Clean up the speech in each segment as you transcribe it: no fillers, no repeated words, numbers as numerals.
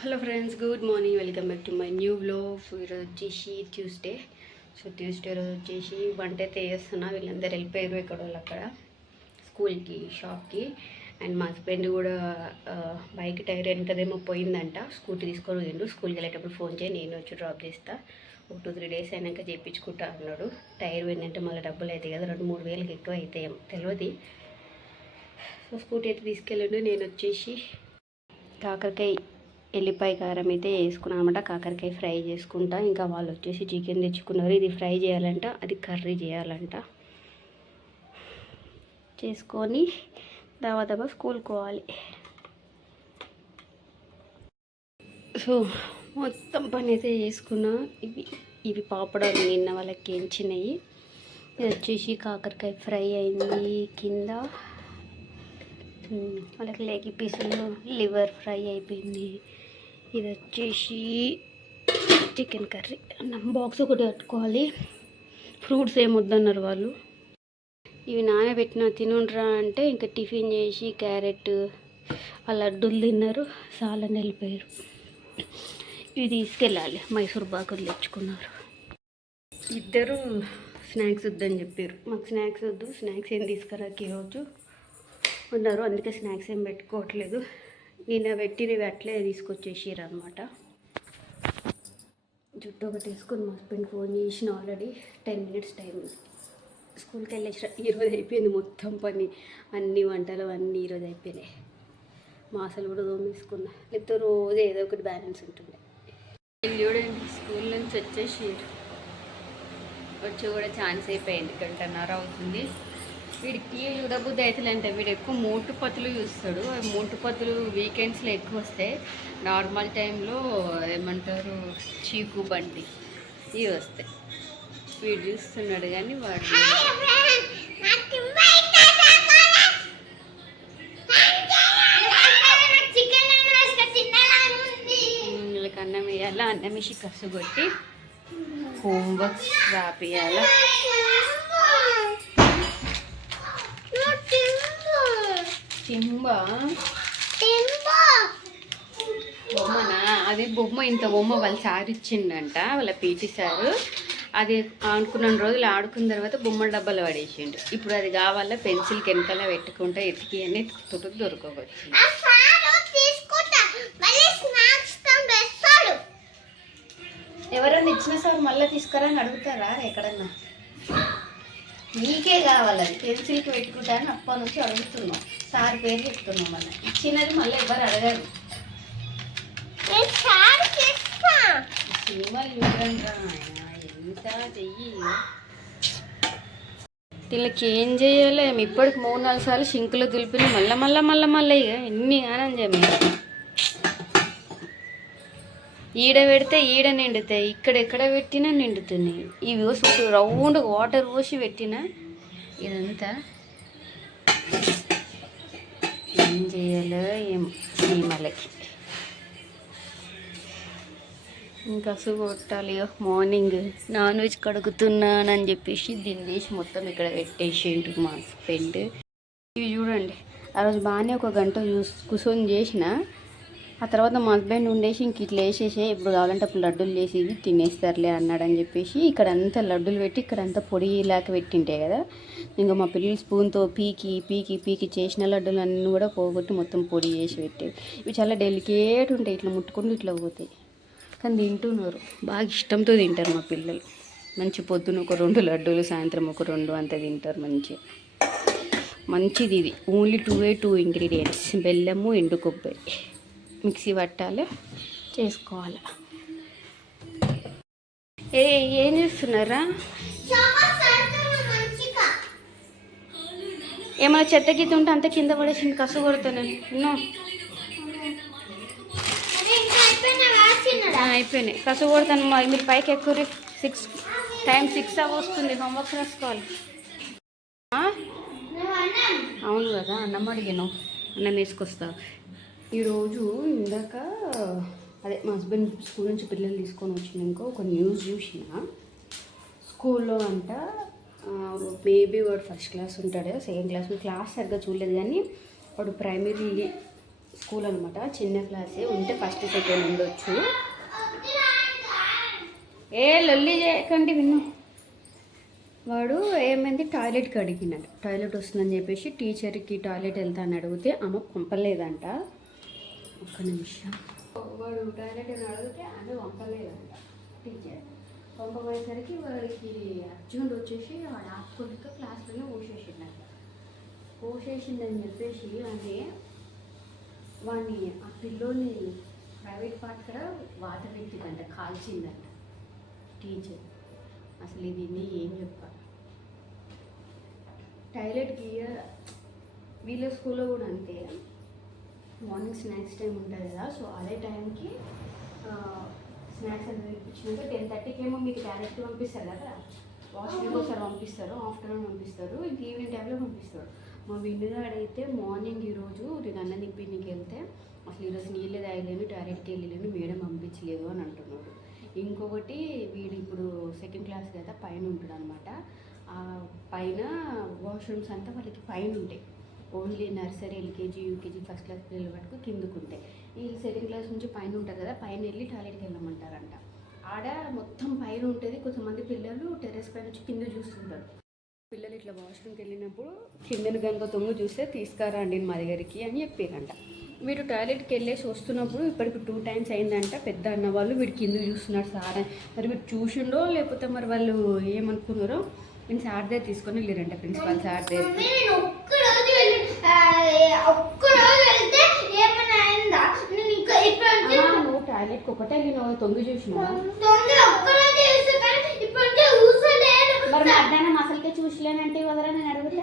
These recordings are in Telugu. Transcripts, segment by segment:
Hello friends, good morning. Welcome back to my new vlog. ఈరోజు వచ్చేసి ట్యూస్డే. ట్యూస్డే రోజు వచ్చేసి వంట అయితే చేస్తున్నా. వీళ్ళందరూ వెళ్ళిపోయారు ఇక్కడ వాళ్ళు అక్కడ స్కూల్కి, షాప్కి. అండ్ మా హస్బెండ్ కూడా బైక్ టైర్ వెనకదేమో పోయిందంట. స్కూటీ తీసుకొని పోయిండు. స్కూల్కి వెళ్ళేటప్పుడు ఫోన్ చేయి, నేను వచ్చి డ్రాప్ చేస్తా. ఒక 2-3 డేస్ అయినాక చేయించుకుంటా అన్నాడు. టైర్ పోయిందంటే మళ్ళీ డబ్బులు అవుతాయి కదా, 2-3 వేలకు ఎక్కువ అవుతాయి తెలియదు. స్కూటీ అయితే తీసుకెళ్ళండు. నేను వచ్చేసి కాకరకాయ ఎల్లిపాయ కారం అయితే వేసుకున్నాను అనమాట. కాకరకాయ ఫ్రై చేసుకుంటా. ఇంకా వాళ్ళు వచ్చేసి చికెన్ తెచ్చుకున్నారు. ఇది ఫ్రై చేయాలంట, అది కర్రీ చేయాలంట. చేసుకొని దావా స్కూల్కి పోవాలి. సో మొత్తం పని అయితే చేసుకున్నా. ఇవి పాపడాలు నిన్న వాళ్ళకి ఎంచినాయి. ఇది వచ్చేసి కాకరకాయ ఫ్రై అయింది. కింద వాళ్ళకి లెగ్ పీసులు, లివర్ ఫ్రై అయిపోయింది. ఇది వచ్చేసి చికెన్ కర్రీ. అన్నం బాక్స్ ఒకటి కట్టుకోవాలి. ఫ్రూట్స్ ఏమొద్దన్నారు వాళ్ళు. ఇవి నానబెట్టిన తినుండ్రా అంటే ఇంకా టిఫిన్ చేసి క్యారెట్ ఆ లడ్డూలు తిన్నారు. చాలా వెళ్ళిపోయారు. ఇవి తీసుకెళ్ళాలి. మైసూర్ బాకులు తెచ్చుకున్నారు. ఇద్దరు స్నాక్స్ వద్దని చెప్పారు. మాకు స్నాక్స్ వద్దు, స్నాక్స్ ఏం తీసుకురాకి ఈరోజు ఉన్నారు. అందుకే స్నాక్స్ ఏం పెట్టుకోవట్లేదు. నిన్న పెట్టినవి అట్లే తీసుకొచ్చేసారు అనమాట. జుట్టు ఒకటి వేసుకొని మా హస్బెండ్ ఫోన్ చేసిన. Already 10 minutes time. స్కూల్కి వెళ్ళేసిన. ఈరోజు అయిపోయింది మొత్తం పని. అన్ని వంటలు అన్నీ ఈరోజు అయిపోయినాయి. మాసలు కూడా తోమేసుకున్నా. లేకపోతే రోజు ఏదో ఒకటి బ్యాలెన్స్ ఉంటుండే. చూడండి, స్కూల్ నుంచి వచ్చి కూడా ఛాన్స్ అయిపోయింది. 1:30 అవుతుంది. వీడికి చూడబుద్ధి అవుతుందంటే వీడు ఎక్కువ మోటు పత్తులు చూస్తాడు. మోటు పత్తులు వీకెండ్స్లో ఎక్కువ వస్తాయి. నార్మల్ టైంలో ఏమంటారు చీకు బండి ఇవి వస్తాయి. వీడు చూస్తున్నాడు కానీ వాడు వీళ్ళకి అన్నం వేయాలా. అన్నం వేసి కసుగొట్టి హోంవర్క్ రాపియాలా. బొమ్మనా? అది బొమ్మ. ఇంత బొమ్మ వాళ్ళ సార్ ఇచ్చిండంట, వాళ్ళ పీటీ సారు. అది ఆడుకున్న రోజులు ఆడుకున్న తర్వాత బొమ్మల డబ్బాలు పడేసిండు. ఇప్పుడు అది కావాలా పెన్సిల్కి వెనకాల పెట్టుకుంటా ఎతికి అని తుటుకు దొరకవచ్చు. ఎవరన్నా ఇచ్చిన సార్ మళ్ళీ తీసుకురా అని అడుగుతారా ఎక్కడన్నా? నీకే కావాలని పెన్సిల్కి పెట్టుకుంటాను అప్పటి నుంచి అడుగుతున్నాం. సార్ పేరు చెప్తున్నాం. మళ్ళీ ఇచ్చినది మళ్ళీ ఎవరు అడగరు. సినిమాలు చూడండి ఎంత చెయ్యి. వీళ్ళకి ఏం చేయాలి? ఇప్పటికి 3-4 సార్లు సింకులో దులిపిన మళ్ళీ ఇక ఎన్ని ఆనందం చేయమే. ఈడ పెడితే ఈడ నిండుతాయి, ఇక్కడెక్కడ పెట్టినా నిండుతున్నాయి. ఇవి చుట్టూ రౌండ్ వాటర్ పోసి పెట్టినా ఇదంతా ఏం చేయాలో ఏం సీమలకి. ఇంకా కొట్టాలి. మార్నింగ్ నాన్ వెజ్ కడుగుతున్నానని చెప్పేసి దీన్ని మొత్తం ఇక్కడ పెట్టేసిండు మా హస్బెండ్. ఇవి చూడండి, ఆ రోజు బాగానే ఒక గంట కూర్చొని చేసిన. ఆ తర్వాత మా హస్బెండ్ ఉండేసి ఇంక ఇట్లా వేసేసే, ఇప్పుడు కావాలంటే అప్పుడు లడ్డూలు చేసి తినేస్తారులే అన్నాడని చెప్పేసి ఇక్కడంతా లడ్డూలు పెట్టి ఇక్కడంతా పొడిలాగా పెట్టింటాయి కదా. ఇంకా మా పిల్లలు స్పూన్తో పీకి చేసిన లడ్డూలు అన్నీ కూడా పోగొట్టి మొత్తం పొడి చేసి పెట్టేవి. ఇవి చాలా డెలికేట్ ఉంటాయి. ఇట్లా ముట్టుకుంటూ ఇట్లా పోతాయి. కానీ తింటున్నారు, బాగా ఇష్టంతో తింటారు మా పిల్లలు. మంచి పొద్దున ఒక 2 లడ్డూలు, సాయంత్రం ఒక 2 అంత తింటారు మంచిగా. మంచిది ఇది. ఓన్లీ 2 ఇంగ్రీడియంట్స్, బెల్లము, ఎండు కొబ్బరి మిక్సీ పట్టాలి, చేసుకోవాలి. ఏం చేస్తున్నారా? ఏమైనా చెత్త గీత ఉంటే అంత కింద పడేసి కసు కొడుతాను. అయిపోయినాయి. కసు కొడతాను. మీరు పైకి ఎక్కువ 6 వస్తుంది. హోంవర్క్ రాసుకోవాలి. అవును కదా, అన్నం అడిగాను, అన్నం వేసుకొస్తా. ఈరోజు ఇందాక అదే మా హస్బెండ్ స్కూల్ నుంచి పిల్లలు తీసుకొని వచ్చినాక ఒక న్యూస్ చూసిన. స్కూల్లో అంట మేబీ వాడు 1st క్లాస్ ఉంటాడు, 2nd క్లాస్ సరిగ్గా చూడలేదు కానీ వాడు ప్రైమరీ స్కూల్ అనమాట, చిన్న క్లాసే, ఉంటే ఫస్ట్ సెకండ్ ఉండొచ్చు. ఏ లొల్లి చేయకండి విన్ను. వాడు ఏమైంది, టాయిలెట్కి అడిగినాడు, టాయిలెట్ వస్తుందని చెప్పేసి టీచర్కి టాయిలెట్ వెళ్తా అని అడిగితే ఆమె పంపలేదంట. ఒక్క నిమిషం. వాడు టాయిలెట్ అని అడిగితే ఆమె పంపలేదంట. టీచర్ పంపబోయేసరికి వాడికి అర్జునుడు వచ్చేసి వాడు ఆపుకోలేక క్లాస్లోనే పోసేసిందంట. పోసేసిందని చెప్పేసి ఆమె వాడిని, ఆ పిల్లోని ప్రైవేట్ పార్ట్ కూడా వాటర్ పెట్టిందంట, కాల్చిందంట టీచర్. అసలు ఇది ఏం చెప్పాలి. టాయిలెట్కి వీళ్ళ స్కూల్లో కూడా అంతే, మార్నింగ్ స్నాక్స్ టైం ఉంటుంది కదా, సో అదే టైంకి స్నాక్స్ అనేది ఇప్పించినాక 10:30కి ఏమో మీకు డైరెక్ట్ పంపిస్తారు కదా, వాష్రూమ్కి ఒకసారి పంపిస్తారు, ఆఫ్టర్నూన్ పంపిస్తారు, ఇంక ఈవినింగ్ టైంలో పంపిస్తారు. మా విండుగాడైతే మార్నింగ్ ఈరోజు నేను అన్నం తిప్పి వెళ్తే అసలు ఈరోజు నీళ్ళే తాగలేను, టాయిలెట్కి వెళ్ళలేను, మేడం పంపించలేదు అని అంటున్నాడు. ఇంకొకటి వీడు ఇప్పుడు సెకండ్ క్లాస్ కదా, పైన ఉంటాడు అనమాట. ఆ పైన వాష్రూమ్స్ అంతా వాళ్ళకి పైన ఉంటాయి, only nursery, LKG, UKG, first class పిల్లలు వరకు కిందకు ఉంటాయి. ఈ సెకండ్ క్లాస్ నుంచి పైన ఉంటుంది కదా, పైన వెళ్ళి టాయిలెట్కి వెళ్ళమంటారంట. ఆడ మొత్తం పైన ఉంటుంది, కొంతమంది పిల్లలు టెర్రస్ పైన నుంచి కింద చూస్తుంటారు. పిల్లలు ఇట్లా వాష్రూమ్కి వెళ్ళినప్పుడు కిందను గంగ తొంగు చూస్తే తీసుకురండి మా దగ్గరికి అని చెప్పారంట. వీడు టాయిలెట్కి వెళ్ళేసి వస్తున్నప్పుడు ఇప్పటికి 2 times అయిందంట. పెద్ద అన్న వాళ్ళు వీడు కింద చూస్తున్నాడు సార్, మరి వీడు చూసిండో లేకపోతే మరి వాళ్ళు ఏమనుకున్నారో, నేను సార్ దగ్గర తీసుకొని వెళ్ళారంట, ప్రిన్సిపాల్ సార్ దగ్గర. నువ్వు టాయిలెట్కి ఒకటే నేను తొంగి చూసినా, మరి మధ్యాహ్నం అసలుకే చూసలేనంటే వదరా నేను అడిగితే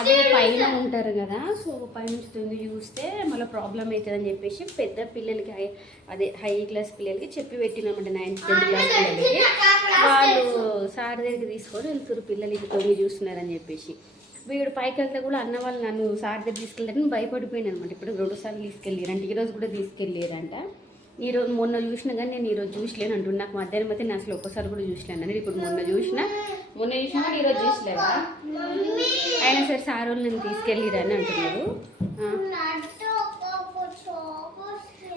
అదే పైన ఉంటారు కదా, సో పైనుంచి తొంగి చూస్తే మళ్ళీ ప్రాబ్లం అవుతుందని చెప్పేసి పెద్ద పిల్లలకి అదే హై క్లాస్ పిల్లలకి చెప్పి పెట్టినామంటే 9th 10th క్లాస్ పిల్లలకి. వాళ్ళు సార్ దగ్గరికి తీసుకొని వెళ్తారు, పిల్లలు ఇది తొంగి చూస్తున్నారని చెప్పేసి. వీడు పైకి వెళ్తే కూడా అన్న వాళ్ళు నన్ను సార్ దగ్గర తీసుకెళ్ళారని భయపడిపోయాను అనమాట. ఇప్పుడు 2 సార్లు తీసుకెళ్ళారంట, ఈరోజు కూడా తీసుకెళ్ళారంట. ఈరోజు మొన్న చూసినా కానీ నేను ఈరోజు చూసలేను అంటున్నా. నాకు మధ్యాహ్నం అయితే నేను అసలు ఒక్కసారి కూడా చూసలేను అని. ఇప్పుడు మొన్న చూసినా కానీ ఈరోజు చూసలేదా, అయినా సరే సార్ వాళ్ళు నన్ను తీసుకెళ్ళిరని అంటున్నారు.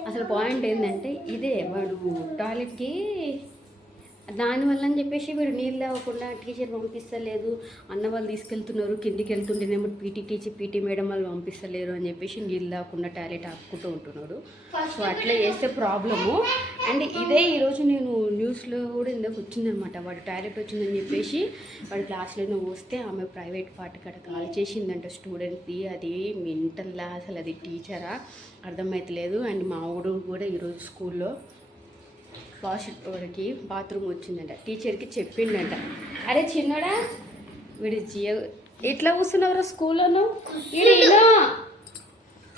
అసలు పాయింట్ ఏంటంటే ఇదే, వాడు టాయిలెట్కి దానివల్ల అని చెప్పేసి వీడు నీళ్ళు అవ్వకుండా టీచర్ పంపిస్తలేదు, అన్న వాళ్ళు తీసుకెళ్తున్నారు, కిందికి వెళ్తుంటేనేమో పీటీ మేడం వాళ్ళు పంపిస్తలేరు అని చెప్పేసి నీళ్ళు తాగకుండా టాయిలెట్ ఆపుకుంటూ ఉంటున్నాడు. సో అట్లా చేస్తే ప్రాబ్లము. అండ్ ఇదే ఈరోజు నేను న్యూస్లో కూడా ఇందాక వచ్చిందనమాట, వాడు టాయిలెట్ వచ్చిందని చెప్పేసి వాడు క్లాస్లోనే వస్తే ఆమె ప్రైవేట్ పార్ట్ కాడ కాల్ చేసిందంట స్టూడెంట్ది. అది మెంటల్లా, అసలు అది టీచరా అర్థమవుతలేదు. అండ్ మా ఊడు కూడా ఈరోజు స్కూల్లో వాడికి బాత్రూమ్ వచ్చిందంట, టీచర్కి చెప్పిండంట, అరే చిన్నడా వీడి ఎట్లా కూర్చున్నావురా స్కూల్లోనూ, ఇలా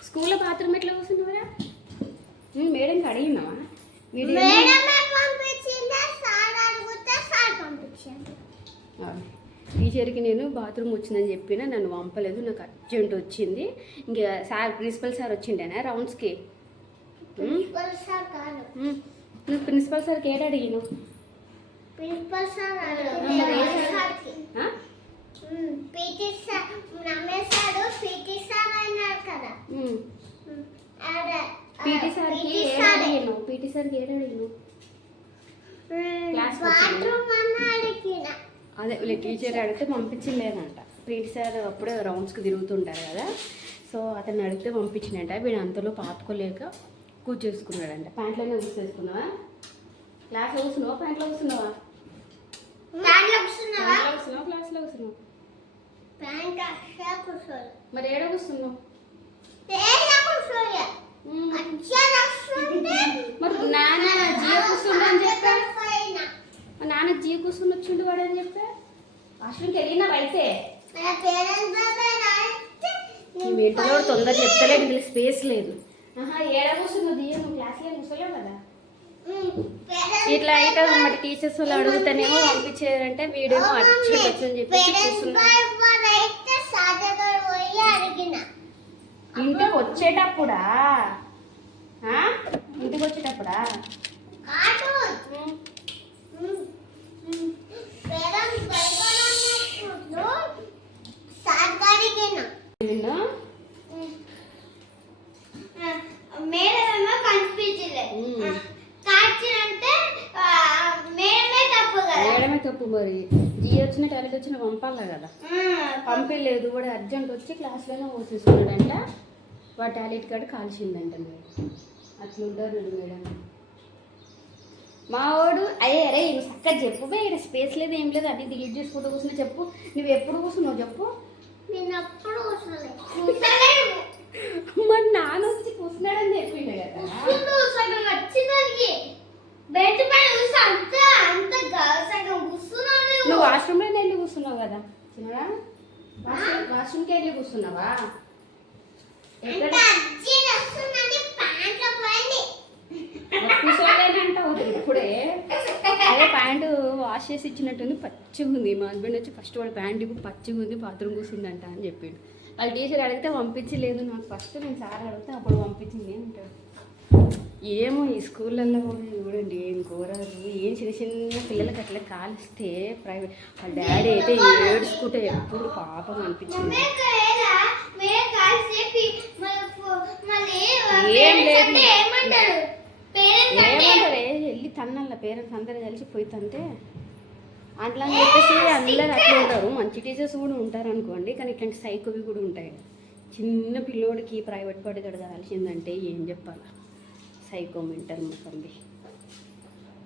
స్కూల్లో బాత్రూమ్ ఎట్లా కూర్చున్నావురా, మేడంకి అడిగినావా? టీచర్కి నేను బాత్రూమ్ వచ్చిందని చెప్పిన, నన్ను పంపలేదు, నాకు అర్జెంట్ వచ్చింది. ఇంకా సార్ ప్రిన్సిపల్ సార్ వచ్చిండేనా రౌండ్స్కి? నువ్వు ప్రిన్సిపల్ సార్కి ఏడు అడిగిను? ప్రిన్సిపల్ సార్ పీటీ సార్ నమ్మేశాడు, పీటీ సార్ అన్నాడు కదా, పీటీ సార్కి ఏడు అడిగిను? పీటీ సార్కి ఏడు అడిగిను? క్లాస్ అదే వీళ్ళ టీచర్ అడిగితే పంపించలేదంట. పీటీ సార్ అప్పుడే రౌండ్స్కి తిరుగుతుంటారు కదా, సో అతను అడిగితే పంపించినట్ట. వీడు అంతలో పాతుకోలేక కూర్చేసుకున్నాడంట. ప్యాంట్లోనే కూర్చేసుకున్నావా? క్లాస్లో కూర్చున్నావా, ప్యాంట్లో కూర్చున్నావా? క్లాస్లో కూర్చున్నావు, మరి ఏడ కూర్చున్నావు? మరి నాన్న జియో కూర్చున్నా అని చెప్పా, నాన్న జియో కూర్చుని వచ్చిండు వాడు అని చెప్పా. వాష్రూమ్కి వెళ్ళినావు అయితే మీ ఇంట్లో తొందర చెప్తలేదు, ఇందులో స్పేస్ లేదు. ఏడ కూర్చున్నావు దియ్య, నువ్వు క్లాస్లో కూర్చోలేవు కదా. ఇట్లా అయితే మరి టీచర్స్ వాళ్ళు అడుగుతానేమో పంపించారంటే వీడేమో అర్జెంట్ వచ్చని చెప్పేసి కూర్చున్నా. ఇంటికి వచ్చేటప్పుడా? ఇంటికి వచ్చేటప్పుడా? కాల్చినంటే మేమే తప్పు కదా. వేయడమే తప్పు. మరి జీ వచ్చిన టాయిలెట్ వచ్చిన పంపాలి కదా, పంపించలేదు. కూడా అర్జెంట్ వచ్చి క్లాస్లోనే పోసేసుకున్నాడంట. వాడు టాయిలెట్ కాడ కాల్చిందంట. మీరు అట్లా ఉంటారు మేడం. మా వాడు అరే నువ్వు చక్కగా చెప్పు బే, ఇక్కడ స్పేస్ లేదు ఏం లేదు, అన్ని డిలీట్ చేసుకుంటూ కూర్చున్నా. చెప్పు నువ్వు ఎప్పుడు కూర్చున్నావు చెప్పు. నేను అప్పుడు కూర్చోలేదు. మరి నాన్న వచ్చి కూర్చున్నాడని చెప్పిండే కదా. సగం వచ్చింది బయట పైన చూసి అంత అంత సగం కూర్చున్నాను. నువ్వు వాష్రూమ్లోనే వెళ్ళి కూర్చున్నావు కదా చిన్నగా. వాష్రూమ్కి వెళ్ళి కూర్చున్నావా? కూర్చోలేనంటావు ఇప్పుడే. అదే ప్యాంటు వాష్ చేసి ఇచ్చినట్టుంది, పచ్చిగా ఉంది. మా హస్బెండ్ వచ్చి ఫస్ట్ వాడు ప్యాంట్ ఇప్పుడు పచ్చిగా ఉంది, బాత్రూమ్ కూర్చుందంట అని చెప్పిండు. వాళ్ళ టీచర్ అడిగితే పంపించలేదు నాకు ఫస్ట్. నేను సార్ అడిగితే అప్పుడు పంపించింది అంటాడు. ఏమో ఈ స్కూళ్ళల్లో కూడా చూడండి ఏం కోరారు. ఏం చిన్న చిన్న పిల్లలకి అట్లా కాలిస్తే ప్రైవేట్ వాళ్ళ డాడీ అయితే ఏడుచుకుంటే ఎప్పుడు పాపం అనిపించింది. ఏం లేదు ఏమంటారు వెళ్ళి తన్నల్లా పేరెంట్స్ అందరూ కలిసి పోయి తంటే అట్లా అని చెప్పేసి అందరూ అట్లా ఉంటారు. మంచి టీచర్స్ కూడా ఉంటారు అనుకోండి, కానీ ఇట్లాంటి సైకోవి కూడా ఉంటాయి. చిన్న పిల్లోడికి ప్రైవేట్ బడి కడగాల్సిందంటే ఏం చెప్పాలి. సైకో మెంటల్ మొత్తంది.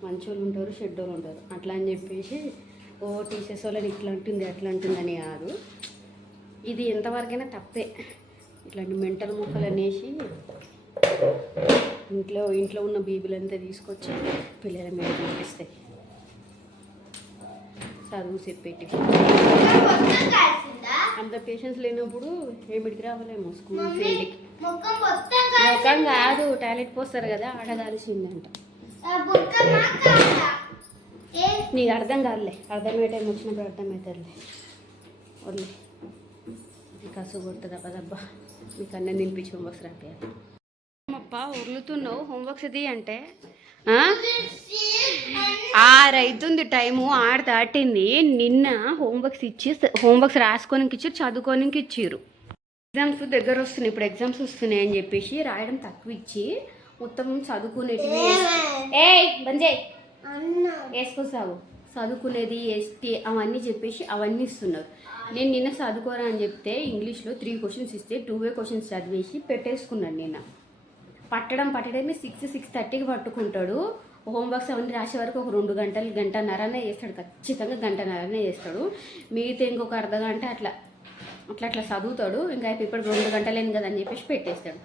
మంచోళ్ళు ఉంటారు, షెడ్డోళ్ళు ఉంటారు. అట్లా అని చెప్పేసి ఓ టీచర్స్ వాళ్ళని ఇట్లా ఉంటుంది అట్లా ఉంటుందని కాదు. ఇది ఎంతవరకైనా తప్పే. ఇట్లాంటి మెంటల్ మొక్కలు అనేసి ఇంట్లో ఉన్న బీబీలంతా తీసుకొచ్చి పిల్లల మీద పంపిస్తాయి. చదువు చెప్పేటి అంత పేషెన్స్ లేనప్పుడు ఏమిటికి రావాలేమో స్కూల్ ఫీల్డ్కి. ముఖం కాదు, టాయిలెట్ పోస్తారు కదా, ఆడగాల్సిందంట. నీకు అర్థం కాదులే, అర్థమయ్యే టైం వచ్చినప్పుడు అర్థమవుతుందిలే. వదిలే కసు కొడుతుంది అబ్బా. మీకు అన్నం తినిపించి హోంవర్క్స్ రాకేయాలి. అప్ప ఉరులుతున్నావు హోంవర్క్స్ ఇది అంటే 6 అవుతుంది టైము, 6 దాటింది. నిన్న హోంవర్క్స్ రాసుకోనికి ఇచ్చారు, చదువుకోనికి ఇచ్చారు. ఎగ్జామ్స్ దగ్గర వస్తున్నాయి, ఇప్పుడు ఎగ్జామ్స్ వస్తున్నాయి అని చెప్పేసి రాయడం తక్కువ ఇచ్చి మొత్తం చదువుకునేటివి బంజయ్ వేసుకొస్తావు. చదువుకునేది ఎస్టీ అవన్నీ చెప్పేసి అవన్నీ ఇస్తున్నారు. నేను నిన్న చదువుకోరా అని చెప్తే ఇంగ్లీష్లో 3 క్వశ్చన్స్ ఇస్తే 2 క్వశ్చన్స్ చదివేసి పెట్టేసుకున్నాను. నిన్న పట్టడమే 6-6:30కి పట్టుకుంటాడు. హోంవర్క్స్ అవన్నీ రాసే వరకు ఒక 2 గంటలు, గంటన్నరనే చేస్తాడు. ఖచ్చితంగా గంటన్నరనే చేస్తాడు. మిగతా ఇంకొక అర్ధగంట అట్లా చదువుతాడు. ఇంకా ఇప్పుడు 2 గంటలేను కదా అని చెప్పేసి పెట్టేస్తాడు.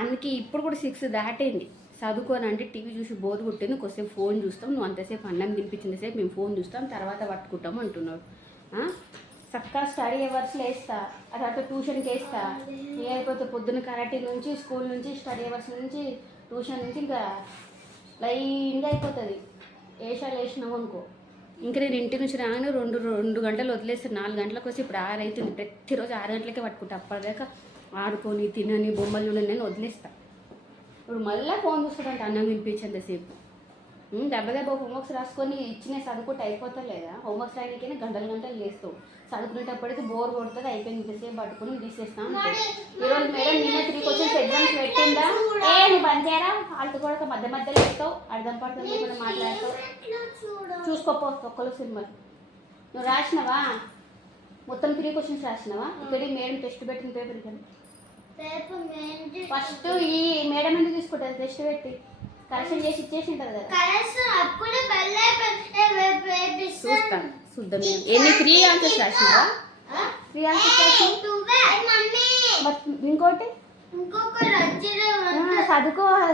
అందుకే ఇప్పుడు కూడా 6 దాటేంది. చదువుకోని అంటే టీవీ చూసి బోర్ కొట్టింది, కొద్దిసేపు ఫోన్ చూస్తాం. నువ్వు అంతసేపు అన్నం తినిపించినంతసేపు మేము ఫోన్ చూస్తాం, తర్వాత పట్టుకుంటాం అంటున్నాడు. చక్కగా స్టడీ అవర్స్లో వేస్తా, తర్వాత ట్యూషన్కి వేస్తా. అయిపోతే పొద్దున్న కరాటే నుంచి స్కూల్ నుంచి స్టడీ అవర్స్ నుంచి ట్యూషన్ నుంచి ఇంకా లైన్గా అయిపోతుంది. వేషాలు వేసినావు అనుకో, ఇంకా నేను ఇంటి నుంచి రాగానే 2 గంటలు వదిలేస్తాను. 4 గంటలకు వచ్చి ఇప్పుడు 6 అవుతుంది. ప్రతిరోజు 6 గంటలకే పట్టుకుంటా. అప్పటిదాకా ఆడుకొని తినని బొమ్మలు చూడని నేను వదిలేస్తాను. ఇప్పుడు మళ్ళీ ఫోన్ చూస్తాడంటే అన్నం వినిపించేంతసేపు. దెబ్బ హోంవర్క్స్ రాసుకొని ఇచ్చిన చదువుకుంటే అయిపోతా లేదా? హోంవర్క్స్ రాయడానికైనా గంటలు చేస్తావు. చదువుకునేటప్పటికి బోర్ కొడుతుంది, అయిపోయింది ఇంతసేపు పట్టుకుని తీసేస్తాను. ఈరోజు మేడం నిన్న 3 క్వశ్చన్స్ ఎగ్జామ్స్ పెట్టిందా? నువ్వు బంద్ చేయరా? వాళ్ళతో కూడా మధ్యలో ఇస్తావు, అర్థం పడుతుంది లేకుండా మాట్లాడతావు. చూసుకోపో ఒక్కరు సినిమాలు. నువ్వు రాసినావా? మొత్తం 3 క్వశ్చన్స్ రాసినావా? ఇక్కడ మేడం టెస్ట్ పెట్టిన పేపర్ కానీ ఫస్ట్ ఈ మేడం ఎందుకు తీసుకుంటుంది? టెస్ట్ పెట్టి కరెక్షన్ చేసి ఇచ్చేసి ఉంటుంది కదా. చూస్తాను చూద్దాం. ఎన్ని 3 ఆన్సర్స్ రాసినావా? 3 ఆన్సర్స్ ఇంకోటి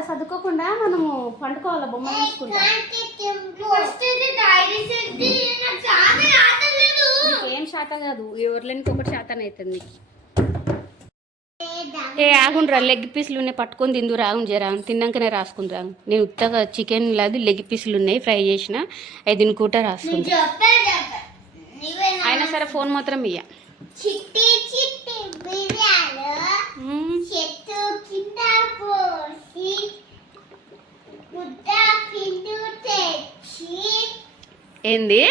చదువుకోకుండా మనము పండుకోవాలి, బొమ్మ తీసుకుంటాం. ఏం శాతం కాదు, ఎవరిలోనికి ఒకటి శాతం అవుతుంది. ఆగుండ్రా, లెగ్ పీసులు ఉన్నాయి పట్టుకొని తిందు రాగుండి జరా, తిన్నాకనే రాసుకుని రాగు. నేను ఉత్తగా చికెన్ లేదు, లెగ్ పీసులు ఉన్నాయి ఫ్రై చేసిన, అవి తినుకుంటా రాసుకుంది. అయినా సరే ఫోన్ మాత్రం ఇయ్య. ఏంది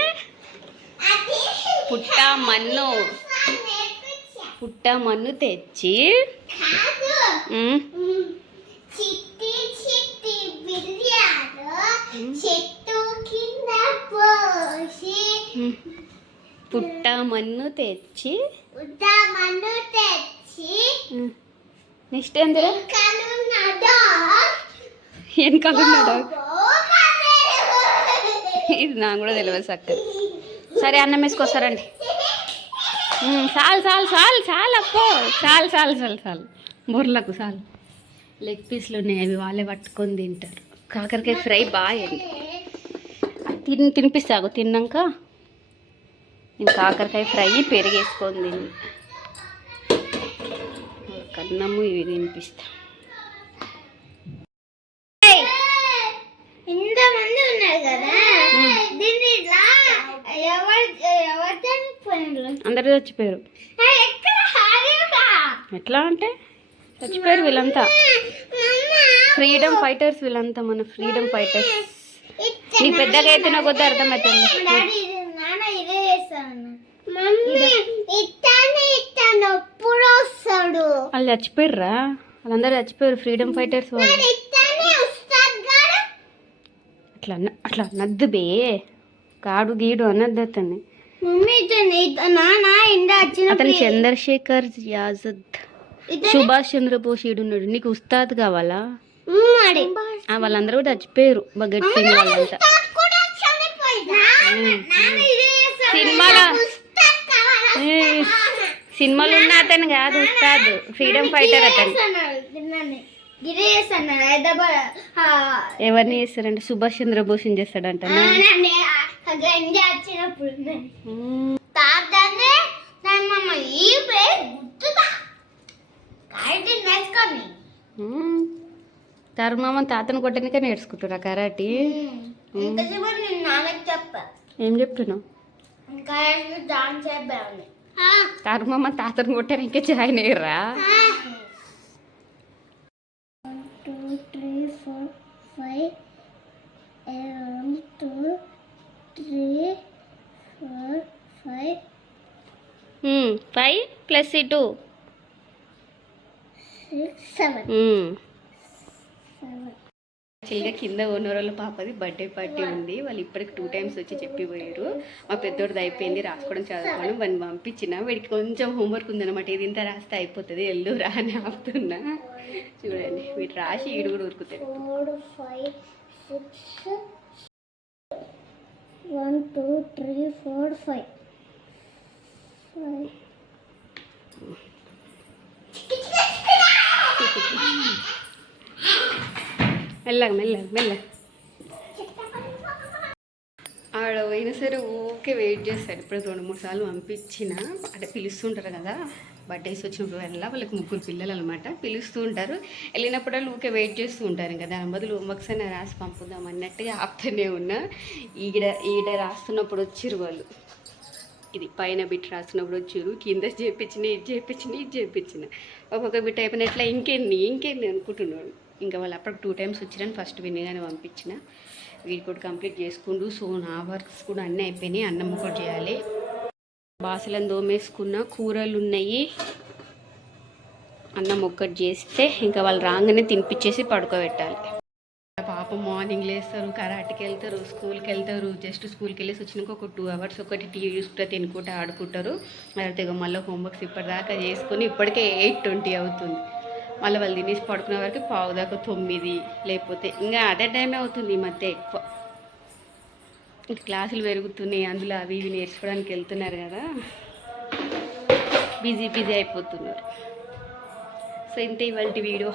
పుట్ట మన్ను తెచ్చి పుట్ట మన్ను తెచ్చి మందు తెచ్చి నెక్స్ట్ ఏందిరా కలున్నదో వెనకాల ఉన్నాడు ఇది నాకు కూడా తెలియదు చక్కగా. సరే అన్నం వేసుకొస్తారండి. చాలు చాలు చాలు చాలు అప్పో చాలు చాలు చాలు చాలు బుర్రకు చాలు. లెగ్ పీస్లు ఉన్నాయి, అవి వాళ్ళే పట్టుకొని తింటారు. కాకరకాయ ఫ్రై బాగా తినిపిస్తాగు. తిన్నాక నేను కాకరకాయ ఫ్రై పెరిగేసుకొని తిని కన్నము ఇవి తినిపిస్తా. ఇంతమంది ఉన్నారు కదా, దీన్ని ఇట్లా ఎవరు చనిపోయినారు? అందరూ చచ్చిపోయారు. ఎట్లా అంటే చచ్చిపోయారు వీళ్ళంతా. ఫ్రీడమ్ ఫైటర్స్ వీళ్ళంతా, మన ఫ్రీడమ్ ఫైటర్స్. నీ పెద్దగా అయితేనే కొద్ది అర్థమవుతుంది. వాళ్ళు చచ్చిపోయారురా, వాళ్ళందరూ చచ్చిపోయారు ఫ్రీడమ్ ఫైటర్స్ వాళ్ళు. అట్లా అట్లా నద్దు బే, కాడు గీడు అన్నద్దు అతన్ని. అతను చంద్రశేఖర్ ఆజాద్, సుభాష్ చంద్రబోస్ ఉన్నాడు. నీకు ఉస్తాద్ కావాలా? వాళ్ళందరూ కూడా చచ్చిపోయారు. భగత్ సింగ్ వాళ్ళంతా సినిమాలో ఉన్న అతను కాదు ఉస్తాద్, ఫ్రీడమ్ ఫైటర్ అతను. ఎవరిని చేస్తారంటే సుభాష్ చంద్రబోస్ చేస్తాడంట. తర్మామ తాతను కొట్టనికే నేర్చుకుంటురా కరాటీ. ఏం చెప్తున్నావు? తర్మామ తాతను కొట్టనికే జాయిన్ అయ్యరా? 1 2 3 4 5 5 + 2 6 7 చిల్గా కింద ఓనరోళ్ళ పాపది బర్త్డే పార్టీ ఉంది. వాళ్ళు ఇప్పటికి 2 టైమ్స్ వచ్చి చెప్పిపోయారు. మా పెద్దోడిది అయిపోయింది, రాసుకోవడం చదువుకోవడం. వాడిని పంపించిన, వీడికి కొంచెం హోంవర్క్ ఉందన్నమాట. ఇది ఇంత రాస్తే అయిపోతుంది, ఎల్లు రా అని ఆపుతున్నా. చూడండి వీటి రాసి ఈడు కూడా ఉరుకుతాడు. 4 5 6 1 2 3 4 5 మెల్లగా మెల్లగా మెల్లగా ఆడ పోయినా సరే ఊకే వెయిట్ చేస్తాడు. ఇప్పుడు 2-3 సార్లు పంపించిన, అంటే పిలుస్తుంటారు కదా, బర్త్డేస్ వచ్చినప్పుడు వాళ్ళకి 3 పిల్లలు అనమాట, పిలుస్తూ ఉంటారు. వెళ్ళినప్పుడు వాళ్ళు ఊకే వెయిట్ చేస్తూ ఉంటారు. ఇంకా దాని బదులు హోంవర్క్స్ అయినా రాసి పంపుదాం అన్నట్టుగా ఆపుతూనే ఉన్నా. ఈడ రాస్తున్నప్పుడు వచ్చిర్రు వాళ్ళు. ఇది పైన బిట్ రాస్తున్నప్పుడు వచ్చారు, కింద ఇది చేయించిన ఒక్కొక్క బిట్ అయిపోయినట్లా ఇంకేంది అనుకుంటున్నాడు. ఇంకా వాళ్ళు అప్పటికి 2 టైమ్స్ వచ్చిరని ఫస్ట్ వినగానే పంపించిన. వీడి కూడా కంప్లీట్ చేసుకుంటూ. సో నా వర్క్స్ కూడా అన్నీ అయిపోయినాయి. అన్నం ఒకటి చేయాలి, బాసలను దోమేసుకున్న, కూరలు ఉన్నాయి. అన్నం ఒక్కటి చేస్తే ఇంకా వాళ్ళు రాగానే తినిపించేసి పడుకోబెట్టాలి. పాప మార్నింగ్ లేస్తారు, కరాటికి వెళ్తారు, స్కూల్కి వెళ్తారు. జస్ట్ స్కూల్కి వెళ్ళేసి వచ్చినాక ఒక 2 అవర్స్ ఒకటి టీవీ చూసుకుంటా తినుకుంటా ఆడుకుంటారు. తర్వాత మళ్ళీ హోంవర్క్స్ ఇప్పటిదాకా చేసుకొని ఇప్పటికే 8:20 అవుతుంది. మళ్ళీ వాళ్ళు తినేసి పడుకునే వరకు 8:15 లేకపోతే ఇంకా అదే టైమే అవుతుంది. ఈ మధ్య ఎక్కువ క్లాసులు పెరుగుతున్నాయి, అందులో అవి ఇవి నేర్చుకోవడానికి వెళ్తున్నారు కదా, బిజీ అయిపోతున్నారు. సో ఇంతే ఇవాళ వీడియో.